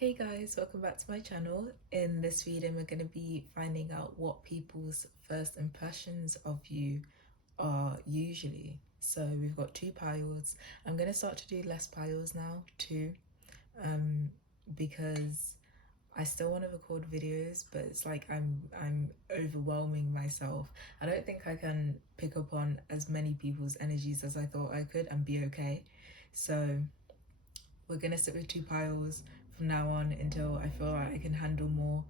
Hey guys, welcome back to my channel. In this video, we're going to be finding out what people's first impressions of you are usually. So we've got two piles. I'm going to start to do less piles now too, because I still want to record videos, but it's like I'm overwhelming myself. I don't think I can pick up on as many people's energies as I thought I could and be okay. So we're gonna sit with two piles from now on until I feel like I can handle more.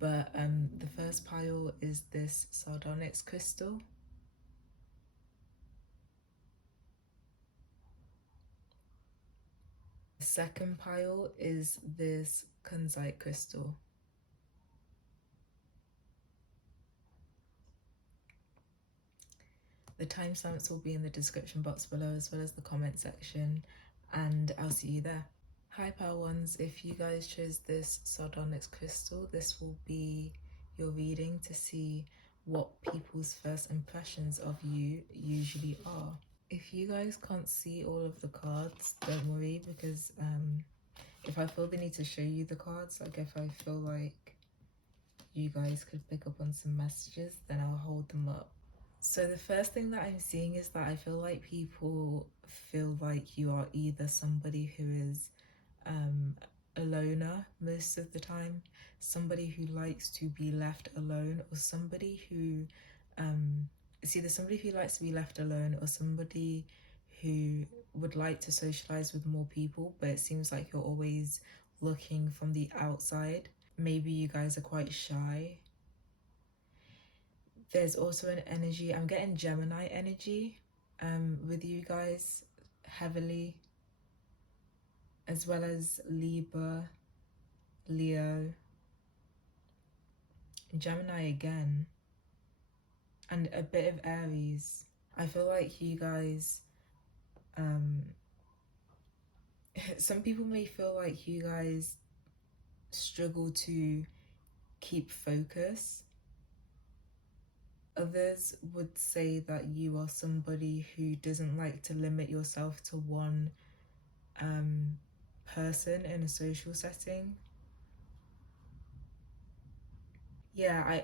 But the first pile is this sardonyx crystal. The second pile is this kunzite crystal. The timestamps will be in the description box below as well as the comment section, and I'll see you there. Hi pile ones, if you guys chose this sardonyx crystal, this will be your reading to see what people's first impressions of you usually are. If you guys can't see all of the cards, don't worry, because if I feel the need to show you the cards, like if I feel like you guys could pick up on some messages, then I'll hold them up. So the first thing that I'm seeing is that I feel like people feel like you are either somebody who is a loner most of the time, somebody who likes to be left alone, or somebody who it's either somebody who likes to be left alone or somebody who would like to socialize with more people, but it seems like you're always looking from the outside. Maybe you guys are quite shy. There's also an energy, I'm getting Gemini energy with you guys heavily, as well as Libra, Leo, Gemini again, and a bit of Aries. I feel like you guys, some people may feel like you guys struggle to keep focus. Others would say that you are somebody who doesn't like to limit yourself to one person in a social setting. Yeah,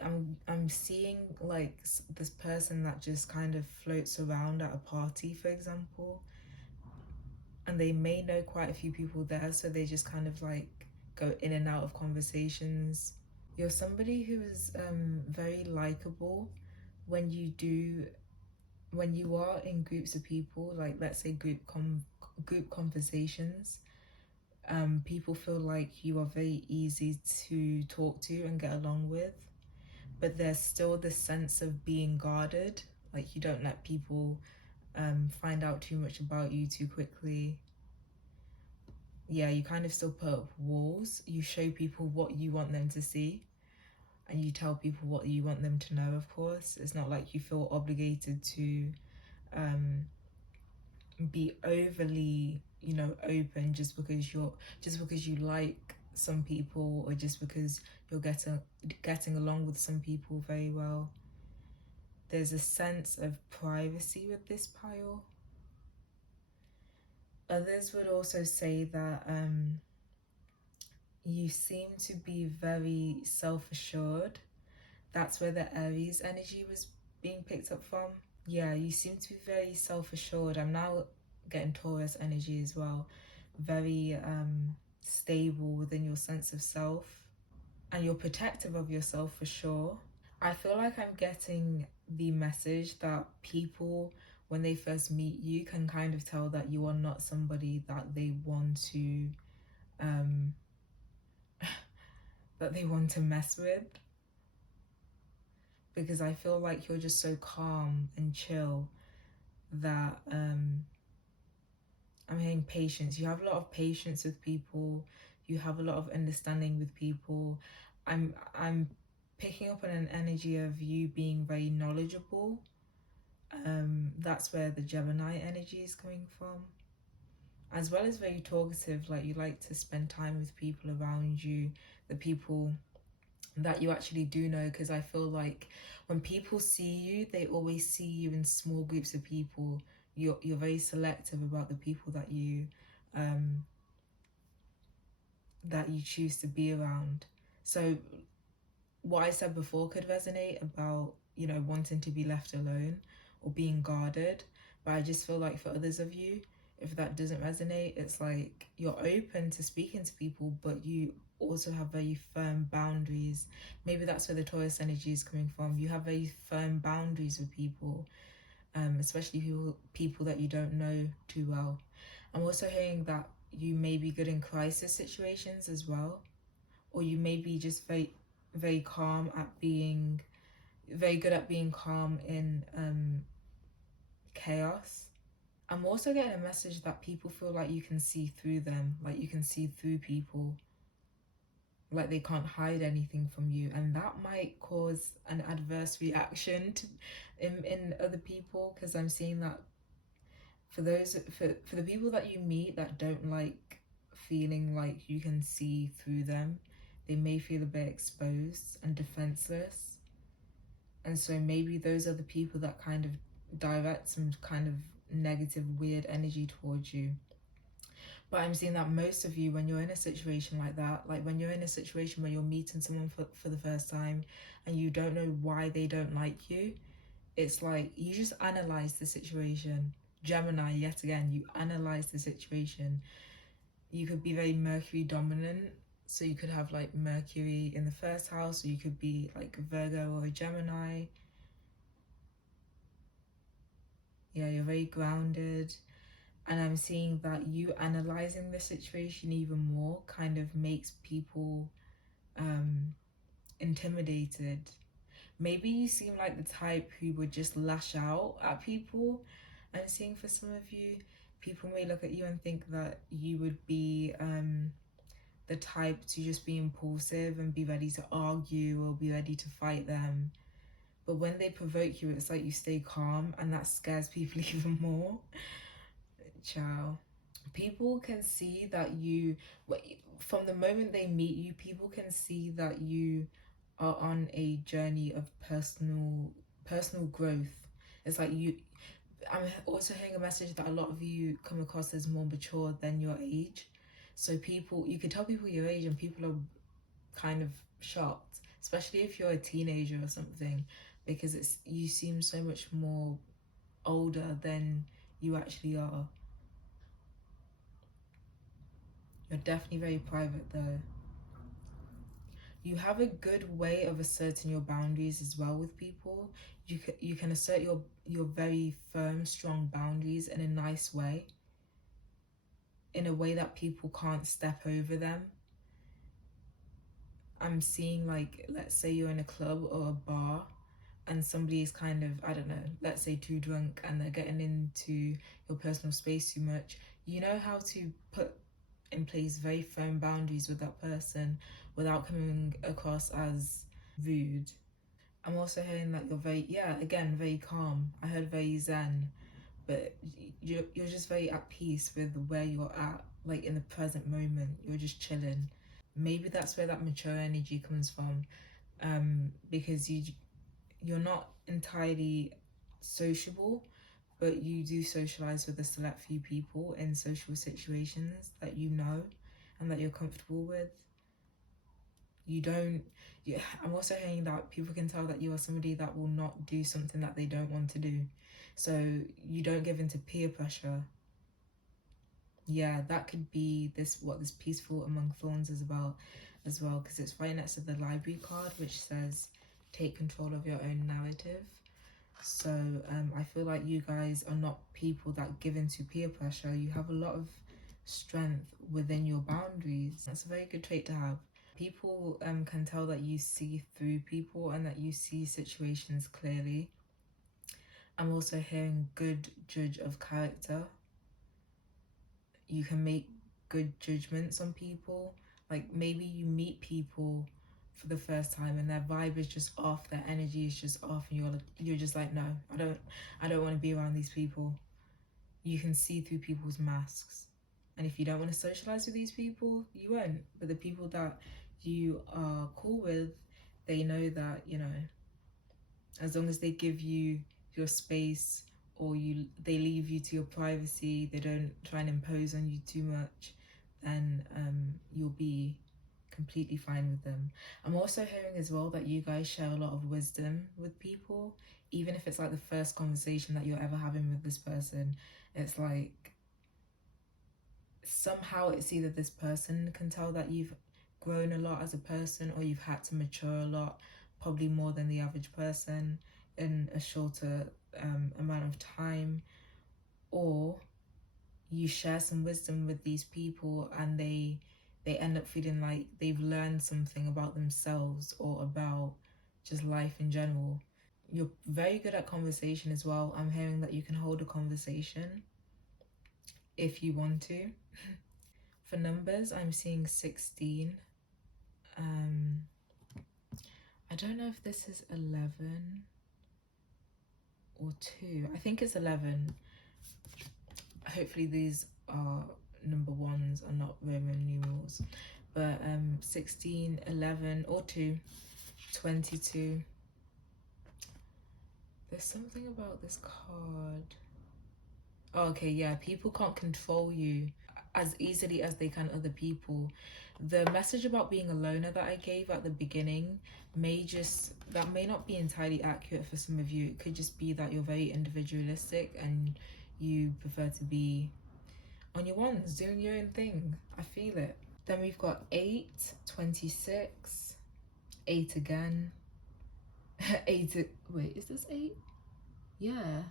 I'm seeing like this person that just kind of floats around at a party, for example, and they may know quite a few people there, so they just kind of like go in and out of conversations. You're somebody who is very likable when you are in groups of people, like let's say group conversations. People feel like you are very easy to talk to and get along with, but there's still this sense of being guarded, like you don't let people find out too much about you too quickly. Yeah, you kind of still put up walls. You show people what you want them to see, and you tell people what you want them to know, of course. It's not like you feel obligated to be overly, open just because you like some people, or just because you're getting along with some people very well. There's a sense of privacy with this pile. Others would also say that you seem to be very self-assured. That's where the Aries energy was being picked up from. Yeah, you seem to be very self-assured. I'm now getting Taurus energy as well. Very stable within your sense of self. And you're protective of yourself for sure. I feel like I'm getting the message that people, when they first meet you, can kind of tell that you are not somebody that they want to mess with, because I feel like you're just so calm and chill that I'm hearing patience. You have a lot of patience with people. You have a lot of understanding with people. I'm picking up on an energy of you being very knowledgeable. That's where the Gemini energy is coming from, as well as very talkative. Like you like to spend time with people around you, the people that you actually do know, because I feel like when people see you, they always see you in small groups of people. You're very selective about the people that you that you choose to be around. So what I said before could resonate about, you know, wanting to be left alone or being guarded. But I just feel like for others of you, if that doesn't resonate, it's like you're open to speaking to people, but you also have very firm boundaries. Maybe that's where the Taurus energy is coming from. You have very firm boundaries with people, especially people that you don't know too well. I'm also hearing that you may be good in crisis situations as well, or you may be just very calm at being very good at being calm in chaos. I'm also getting a message that people feel like you can see through them, like you can see through people, like they can't hide anything from you, and that might cause an adverse reaction in other people, because I'm seeing that for the people that you meet that don't like feeling like you can see through them, they may feel a bit exposed and defenseless. And so maybe those are the people that kind of direct some kind of negative, weird energy towards you. But I'm seeing that most of you, when you're in a situation like that, like when you're in a situation where you're meeting someone for the first time and you don't know why they don't like you, it's like you just analyze the situation. Gemini, yet again, you analyze the situation. You could be very Mercury dominant, so you could have like Mercury in the first house, or you could be like a Virgo or a Gemini. Yeah, you're very grounded. And I'm seeing that you analyzing the situation even more kind of makes people intimidated. Maybe you seem like the type who would just lash out at people. I'm seeing for some of you, people may look at you and think that you would be the type to just be impulsive and be ready to argue or be ready to fight them. But when they provoke you, it's like you stay calm, and that scares people even more. Ciao. People can see that you, from the moment they meet you, people can see that you are on a journey of personal growth. It's like I'm also hearing a message that a lot of you come across as more mature than your age. So people, you can tell people your age and people are kind of shocked, especially if you're a teenager or something, because you seem so much more older than you actually are. You're definitely very private though. You have a good way of asserting your boundaries as well with people. You can assert your very firm, strong boundaries in a nice way, in a way that people can't step over them. I'm seeing, like, let's say you're in a club or a bar and somebody is kind of, I don't know, let's say too drunk and they're getting into your personal space too much. You know how to put in place very firm boundaries with that person without coming across as rude. I'm also hearing that you're very, yeah, again, very calm. I heard very zen, but you're just very at peace with where you're at, like in the present moment. You're just chilling. Maybe that's where that mature energy comes from, because you're not entirely sociable, but you do socialize with a select few people in social situations that you know and that you're comfortable with. You don't, I'm also hearing that people can tell that you are somebody that will not do something that they don't want to do. So you don't give into peer pressure. Yeah, that could be what this Peaceful Among Thorns is about as well, because it's right next to the library card, which says take control of your own narrative. So I feel like you guys are not people that give into peer pressure. You have a lot of strength within your boundaries. That's a very good trait to have. People can tell that you see through people and that you see situations clearly. I'm also hearing good judge of character. You can make good judgments on people. Like maybe you meet people for the first time and their vibe is just off, their energy is just off, and you're just like, no, I don't want to be around these people. You can see through people's masks. And if you don't want to socialize with these people, you won't. But the people that you are cool with, they know that, you know, as long as they give you your space, or they leave you to your privacy, they don't try and impose on you too much, then you'll be completely fine with them. I'm also hearing as well that you guys share a lot of wisdom with people, even if it's like the first conversation that you're ever having with this person. It's like somehow it's either this person can tell that you've grown a lot as a person, or you've had to mature a lot, probably more than the average person in a shorter amount of time, or you share some wisdom with these people and they end up feeling like they've learned something about themselves or about just life in general. You're very good at conversation as well. I'm hearing that you can hold a conversation if you want to. For numbers, I'm seeing 16. I don't know if this is 11 or 2. I think it's 11. Hopefully these are number ones and not Roman numerals. But 16, 11 or 2, 22. There's something about this card. Oh, okay, yeah, people can't control you as easily as they can other people. The message about being a loner that I gave at the beginning that may not be entirely accurate for some of you. It could just be that you're very individualistic and you prefer to be on your ones, doing your own thing. I feel it. Then we've got 8, 26, 8 again. 8, wait, is this 8? Yeah,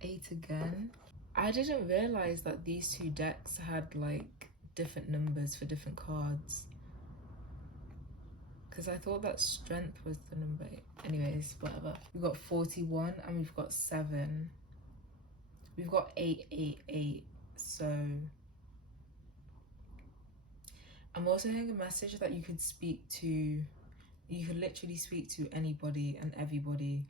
8 again. I didn't realize that these two decks had like different numbers for different cards, because I thought that strength was the number 8. Anyways, whatever. We've got 41 and we've got 7. We've got 888. So I'm also hearing a message that you could literally speak to anybody and everybody,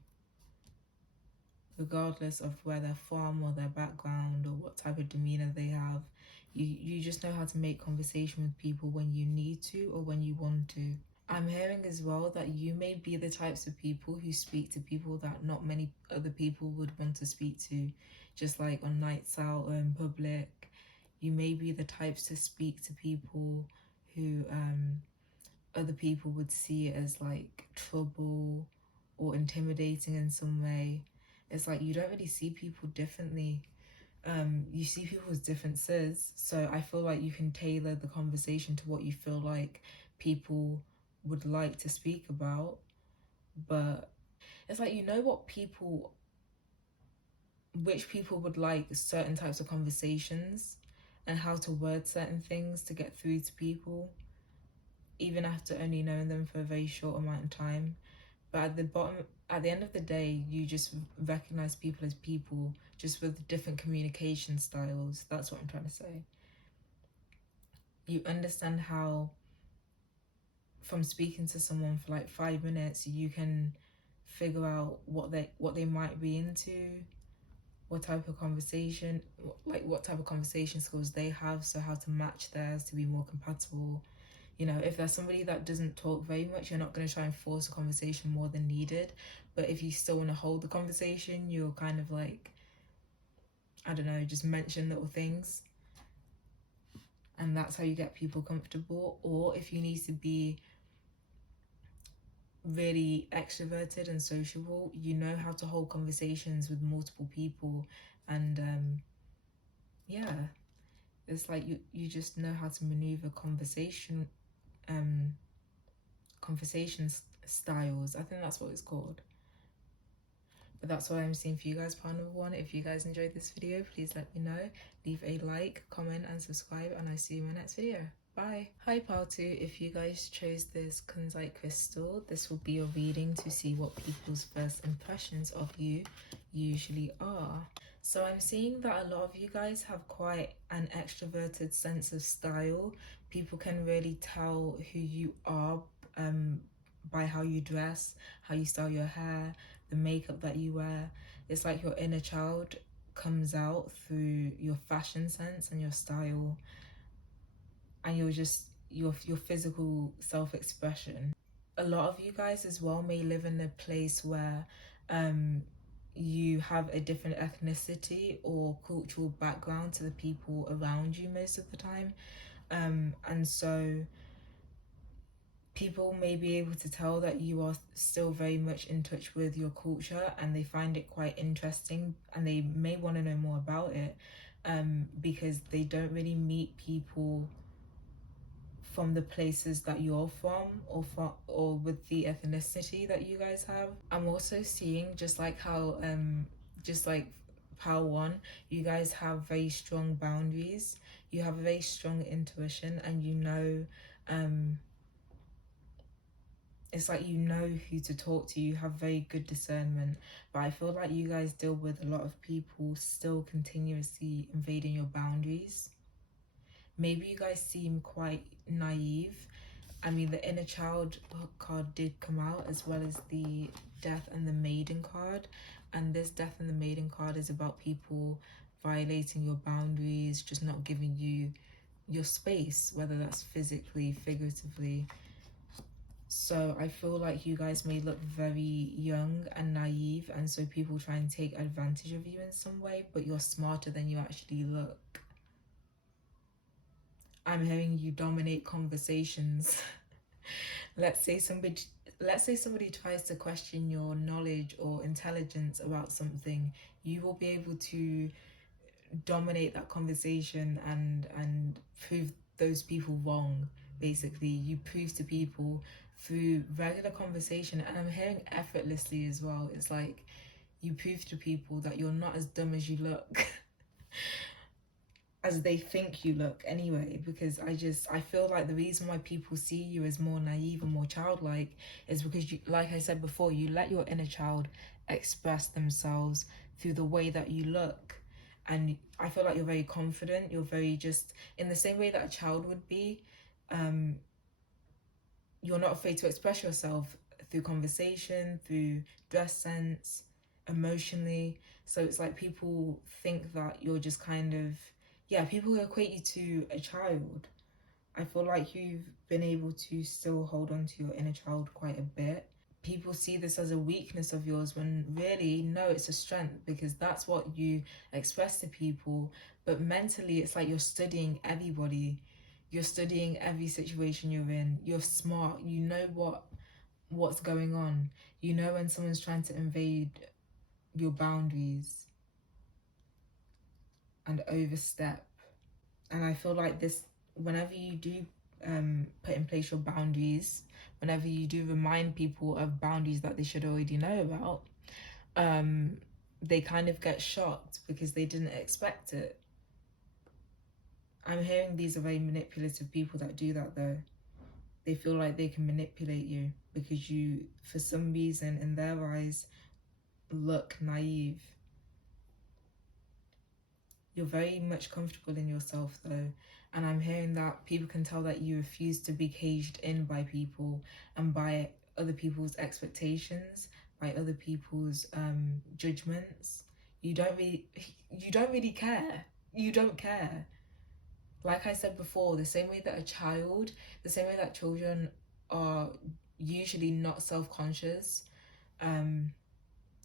regardless of where they're from or their background or what type of demeanor they have. You just know how to make conversation with people when you need to or when you want to. I'm hearing as well that you may be the types of people who speak to people that not many other people would want to speak to, just like on nights out or in public. You may be the types to speak to people who other people would see as like trouble or intimidating in some way. It's like you don't really see people differently. You see people as differences. So I feel like you can tailor the conversation to what you feel like people would like to speak about. But it's like, you know which people would like certain types of conversations and how to word certain things to get through to people, even after only knowing them for a very short amount of time. But at the end of the day, you just recognize people as people, just with different communication styles. That's what I'm trying to say. You understand how, from speaking to someone for like 5 minutes, you can figure out what they might be into, what type of conversation skills they have, so how to match theirs to be more compatible. You know, if there's somebody that doesn't talk very much, you're not going to try and force a conversation more than needed. But if you still want to hold the conversation, you'll kind of like, I don't know, just mention little things. And that's how you get people comfortable. Or if you need to be really extroverted and sociable, you know how to hold conversations with multiple people. And yeah, it's like you just know how to maneuver conversation styles. I think that's what it's called. But that's what I'm seeing for you guys, part number 1. If you guys enjoyed this video, please let me know. Leave a like, comment and subscribe, and I'll see you in my next video. Bye. Hi part 2. If you guys chose this kunzite crystal, this will be your reading to see what people's first impressions of you usually are. So I'm seeing that a lot of you guys have quite an extroverted sense of style. People can really tell who you are by how you dress, how you style your hair, the makeup that you wear. It's like your inner child comes out through your fashion sense and your style, and your physical self-expression. A lot of you guys as well may live in a place where you have a different ethnicity or cultural background to the people around you most of the time. And so people may be able to tell that you are still very much in touch with your culture, and they find it quite interesting, and they may want to know more about it, because they don't really meet people from the places that you're from, or with the ethnicity that you guys have. I'm also seeing, just like how just like Power One, you guys have very strong boundaries. You have a very strong intuition, and it's like you know who to talk to. You have very good discernment. But I feel like you guys deal with a lot of people still continuously invading your boundaries. Maybe you guys seem quite naive. I mean, the inner child card did come out, as well as the death and the maiden card. And this death and the maiden card is about people violating your boundaries, just not giving you your space, whether that's physically, figuratively. So I feel like you guys may look very young and naive, and so people try and take advantage of you in some way, but you're smarter than you actually look. I'm hearing you dominate conversations. let's say somebody tries to question your knowledge or intelligence about something. You will be able to dominate that conversation and prove those people wrong. Basically, you prove to people through regular conversation, and I'm hearing effortlessly as well. It's like you prove to people that you're not as dumb as you look. As they think you look anyway, because I feel like the reason why people see you as more naive and more childlike is because you, like I said before, you let your inner child express themselves through the way that you look. And I feel like you're very confident. You're very, just in the same way that a child would be. You're not afraid to express yourself through conversation, through dress sense, emotionally. So it's like people think that you're just kind of, yeah, people equate you to a child. I feel like you've been able to still hold on to your inner child quite a bit. People see this as a weakness of yours, when really, no, it's a strength, because that's what you express to people. But mentally, it's like you're studying everybody. You're studying every situation you're in. You're smart. You know what's going on. You know when someone's trying to invade your boundaries and overstep. And I feel like this, whenever you do put in place your boundaries, whenever you do remind people of boundaries that they should already know about, they kind of get shocked because they didn't expect it. I'm hearing these are very manipulative people that do that though. They feel like they can manipulate you because you, for some reason, in their eyes, look naive. You're very much comfortable in yourself though, and I'm hearing that people can tell that you refuse to be caged in by people and by other people's expectations, by other people's judgments. You don't really care. You don't care. Like I said before, the same way that children are usually not self-conscious,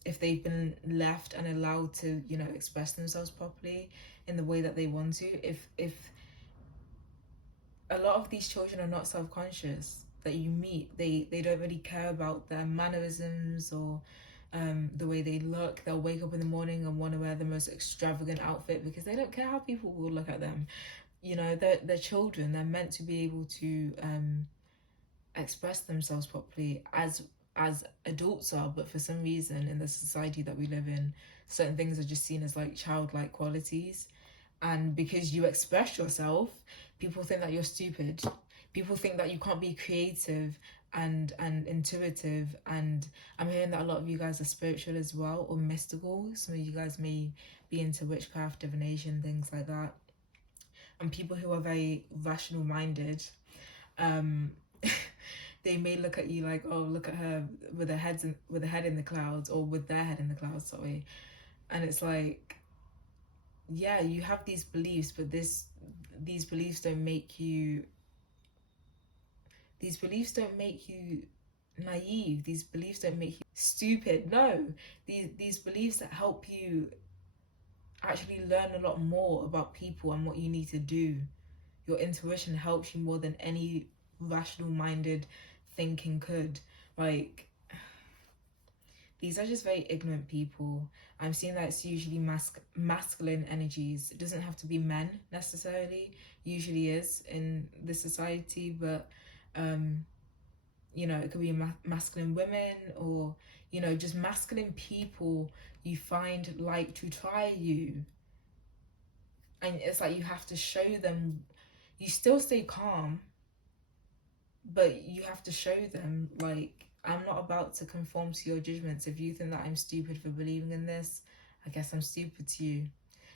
if they've been left and allowed to, express themselves properly in the way that they want to. If a lot of these children are not self-conscious that you meet, they don't really care about their mannerisms or the way they look. They'll wake up in the morning and want to wear the most extravagant outfit because they don't care how people will look at them. They're children. They're meant to be able to express themselves properly as adults are, but for some reason in the society that we live in, certain things are just seen as like childlike qualities. And because you express yourself, people think that you're stupid. People think that you can't be creative and intuitive. And I'm hearing that a lot of you guys are spiritual as well, or mystical. Some of you guys may be into witchcraft, divination, things like that. And people who are very rational minded, they may look at you like, oh, look at her with her head in the clouds, or with their head in the clouds, sorry. And it's like, yeah, you have these beliefs, but these beliefs don't make you naive. These beliefs don't make you stupid. No, these beliefs that help you actually learn a lot more about people and what you need to do. your intuition helps you more than any rational minded thinking could. Like, these are just very ignorant people. I'm seeing that it's usually masculine energies. It doesn't have to be men necessarily. Usually is in this society, but you know, it could be masculine women, or you know, just masculine people you find like to try you. And it's like you have to show them. You still stay calm, but you have to show them, like, I'm not about to conform to your judgments. If you think that I'm stupid for believing in this, I guess I'm stupid to you.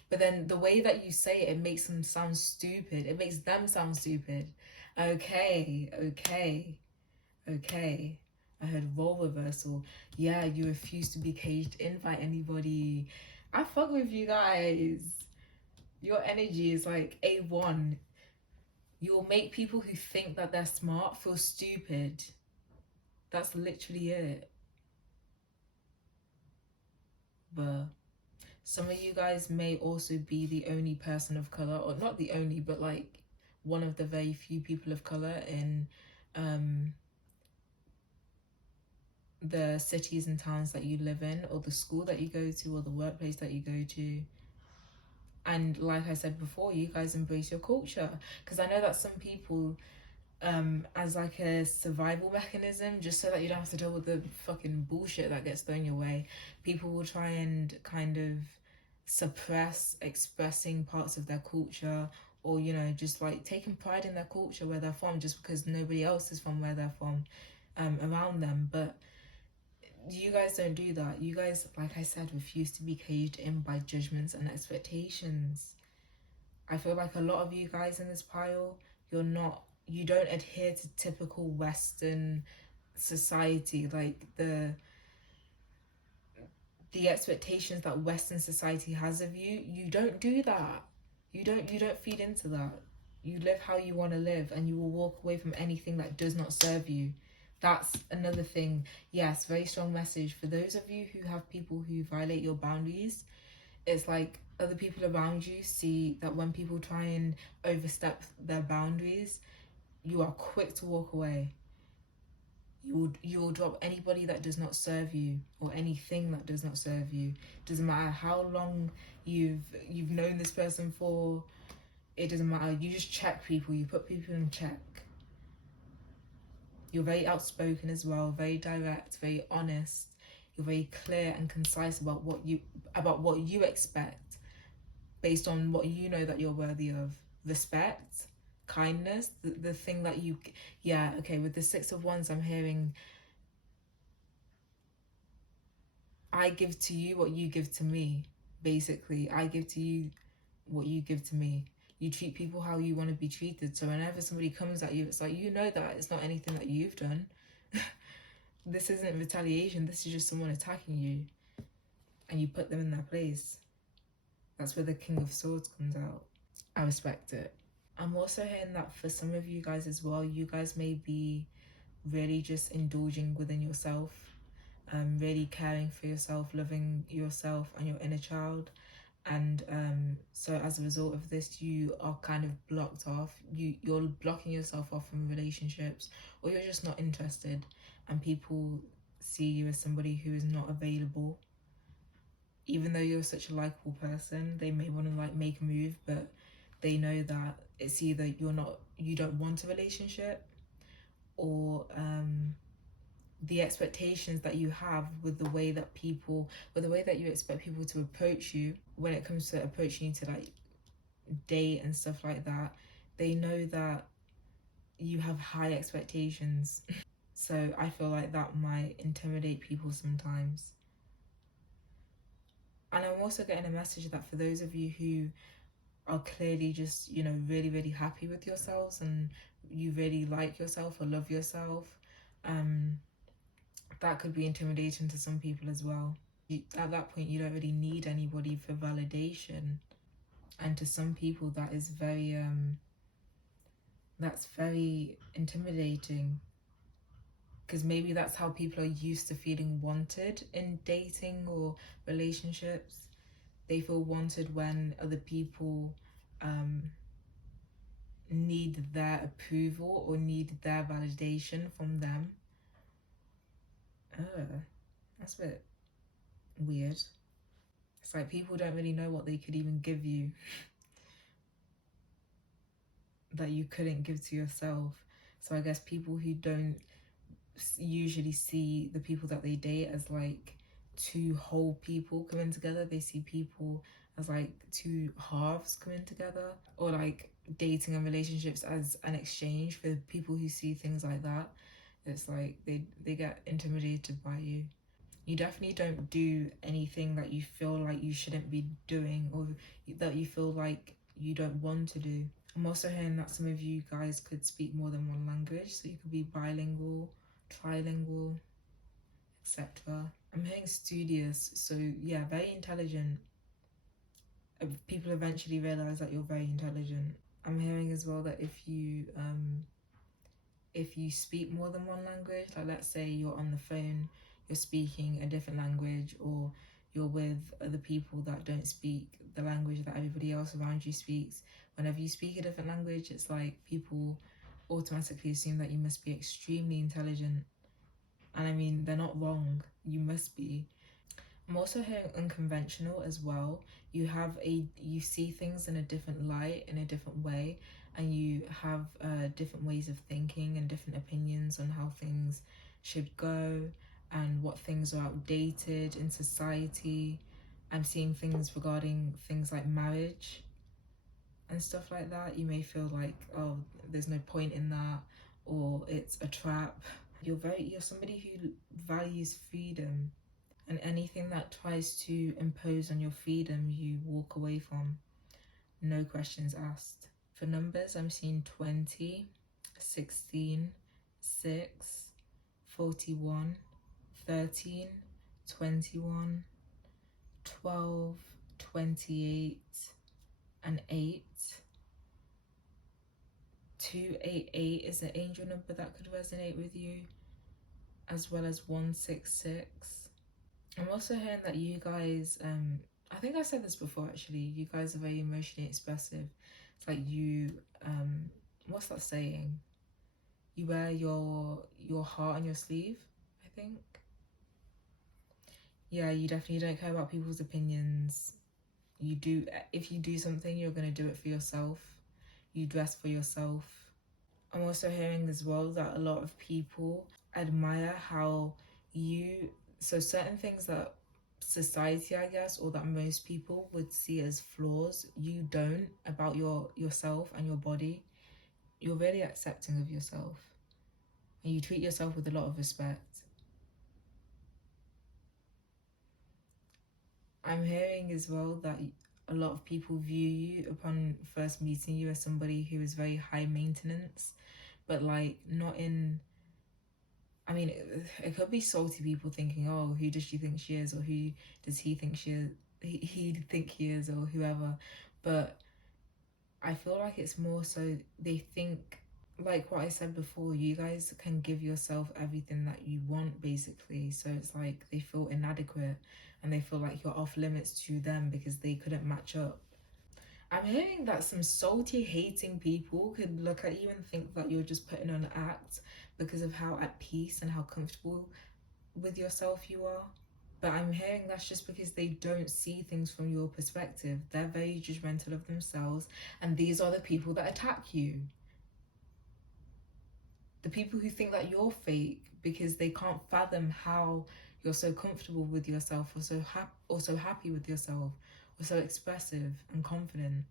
But then the way that you say it, it makes them sound stupid. It makes them sound stupid. Okay. I heard role reversal. Yeah, you refuse to be caged in by anybody. I fuck with you guys. Your energy is like A1. You'll make people who think that they're smart feel stupid. That's literally it. But some of you guys may also be the only person of color, or not the only, but like one of the very few people of color in the cities and towns that you live in, or the school that you go to, or the workplace that you go to. And like I said before, you guys embrace your culture, because I know that some people, as like a survival mechanism, just so that you don't have to deal with the fucking bullshit that gets thrown your way, people will try and kind of suppress expressing parts of their culture, or you know, just like taking pride in their culture where they're from, just because nobody else is from where they're from around them. But you guys don't do that. You guys, like I said, refuse to be caged in by judgments and expectations. I feel like a lot of you guys in this pile, you don't adhere to typical Western society, like the expectations that Western society has of you. You don't do that. You don't feed into that. You live how you want to live, and you will walk away from anything that does not serve you. That's another thing. Yes, very strong message for those of you who have people who violate your boundaries. It's like other people around you see that when people try and overstep their boundaries, you are quick to walk away. You will drop anybody that does not serve you, or anything that does not serve you. Doesn't matter how long you've known this person for. It doesn't matter. You just check people. You put people in check. You're very outspoken as well, very direct, very honest. You're very clear and concise about what you expect, based on what you know that you're worthy of. Respect, kindness, the thing that you, yeah, okay, with the Six of Wands, I'm hearing, I give to you what you give to me. Basically, I give to you what you give to me. You treat people how you want to be treated. So whenever somebody comes at you, it's like, you know that it's not anything that you've done. This isn't retaliation. This is just someone attacking you, and you put them in their place. That's where the King of Swords comes out. I respect it. I'm also hearing that for some of you guys as well, you guys may be really just indulging within yourself, really caring for yourself, loving yourself and your inner child. And so as a result of this, you are kind of blocked off. You're blocking yourself off from relationships, or you're just not interested, and people see you as somebody who is not available. Even though you're such a likable person, they may want to like make a move, but they know that it's either you don't want a relationship, or the expectations that you have with the way that you expect people to approach you when it comes to approaching you to like date and stuff like that. They know that you have high expectations. So I feel like that might intimidate people sometimes. And I'm also getting a message that for those of you who are clearly just, you know, really, really happy with yourselves, and you really like yourself or love yourself, that could be intimidating to some people as well. At that point, you don't really need anybody for validation. And to some people, that is that's very intimidating, because maybe that's how people are used to feeling wanted in dating or relationships. They feel wanted when other people need their approval or need their validation from them. That's a bit weird. It's like people don't really know what they could even give you that you couldn't give to yourself. So I guess people who don't usually see the people that they date as like two whole people coming together, they see people as like two halves coming together, or like dating and relationships as an exchange. For people who see things like that, it's like they get intimidated by you. You definitely don't do anything that you feel like you shouldn't be doing, or that you feel like you don't want to do. I'm also hearing that some of you guys could speak more than one language, so you could be bilingual, trilingual, etc. I'm hearing studious, so yeah, very intelligent. People eventually realize that you're very intelligent. I'm hearing as well that if you speak more than one language, like let's say you're on the phone, you're speaking a different language, or you're with other people that don't speak the language that everybody else around you speaks. Whenever you speak a different language, it's like people automatically assume that you must be extremely intelligent. And I mean, they're not wrong. You must be. I'm also hearing unconventional as well. You see things in a different light, in a different way, and you have different ways of thinking and different opinions on how things should go and what things are outdated in society. I'm seeing things regarding things like marriage and stuff like that. You may feel like, oh, there's no point in that, or it's a trap. You're somebody who values freedom, and anything that tries to impose on your freedom, you walk away from. No questions asked. For numbers, I'm seeing 20, 16, 6, 41, 13, 21, 12, 28, and 8. 288 is an angel number that could resonate with you, as well as 166. I'm also hearing that you guys, I think I said this before actually, you guys are very emotionally expressive. It's like you, what's that saying? You wear your heart on your sleeve, I think. Yeah, you definitely don't care about people's opinions. You do, if you do something, you're going to do it for yourself. You dress for yourself. I'm also hearing as well that a lot of people admire how so certain things that society, I guess, or that most people would see as flaws, you don't, about yourself and your body. You're really accepting of yourself, and you treat yourself with a lot of respect. I'm hearing as well that a lot of people view you upon first meeting you as somebody who is very high maintenance, but like not in, I mean, it could be salty people thinking, oh, who does she think she is, or who does he think she is, he'd think he is, or whoever. But I feel like it's more so they think, like what I said before, you guys can give yourself everything that you want, basically. So it's like they feel inadequate and they feel like you're off limits to them because they couldn't match up. I'm hearing that some salty, hating people could look at you and think that you're just putting on an act because of how at peace and how comfortable with yourself you are. But I'm hearing that's just because they don't see things from your perspective. They're very judgmental of themselves, and these are the people that attack you. The people who think that you're fake because they can't fathom how you're so comfortable with yourself, or so happy with yourself, or so expressive and confident.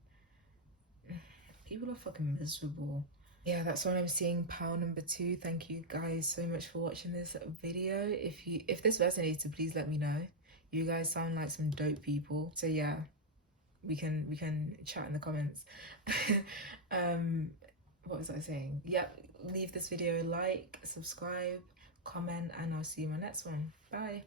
People are fucking miserable. Yeah, that's what I'm seeing. Pile number 2. Thank you guys so much for watching this video. If this resonated, please let me know. You guys sound like some dope people. So yeah, we can chat in the comments. What was I saying? Yep, leave this video a like, subscribe, comment, and I'll see you in my next one. Bye.